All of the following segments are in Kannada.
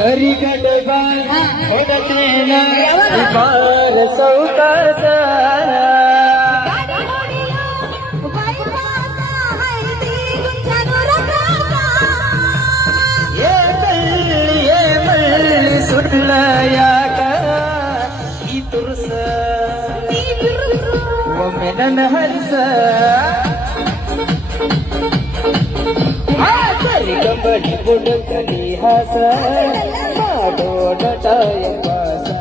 करी गडबा होडतेना बार सौकास ये मल्ली सुरलया का ही तुरस वमेनन हर्ष कबड्डी बुडकली हास माडो नटाय पासा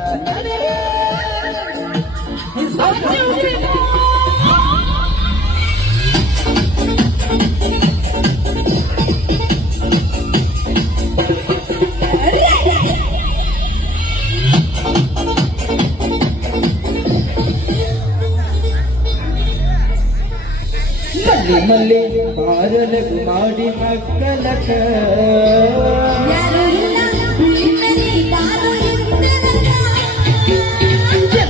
ಮಲ್ಲಿ ಮಾರಲ ಮಾಡಿ ಮಕ್ಕಳಕ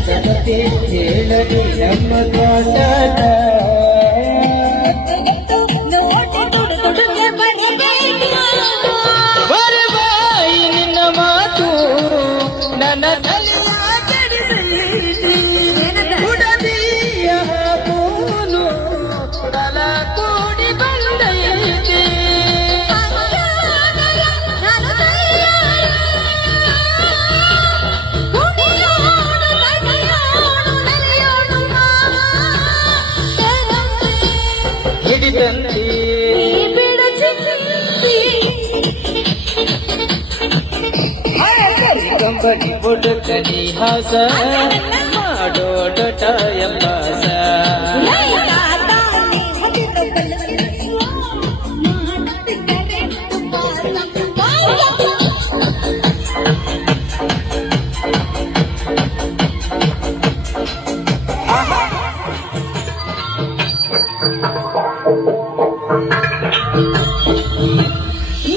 ಜಗತೆ ಹೇಳಲಿ ನಮ್ಮ ತ್ವಾಟದ ಬರಬಾಯಿ ನಿನ್ನ ಮಾತು ನನ್ನ ತಲೆಯ ಕೆಡಿಸಲಿ ಉಡದಿಯ ಕೂನು ಕೂಡಿ ಬಂದೈತೆ ಹಿಡಿದಂತೆ ಕಂಬನಿ ಬುಡಕಲಿ ಹಾಸ ಮಾಡೋಟ ಎಂಬಾಸ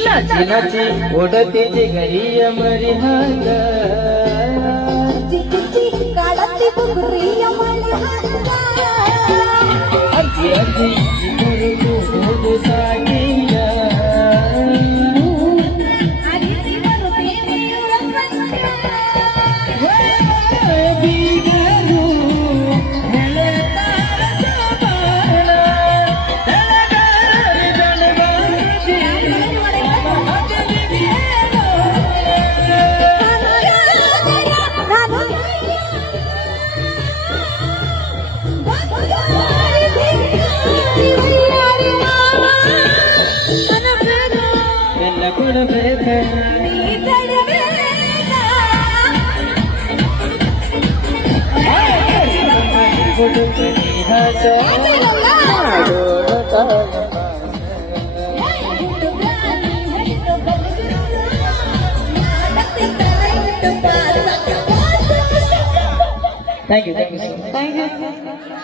नाची नाची ओढते जे घरी अमरी हात अर्धी अर्धी करू सागिया Thank you so much. Thank you.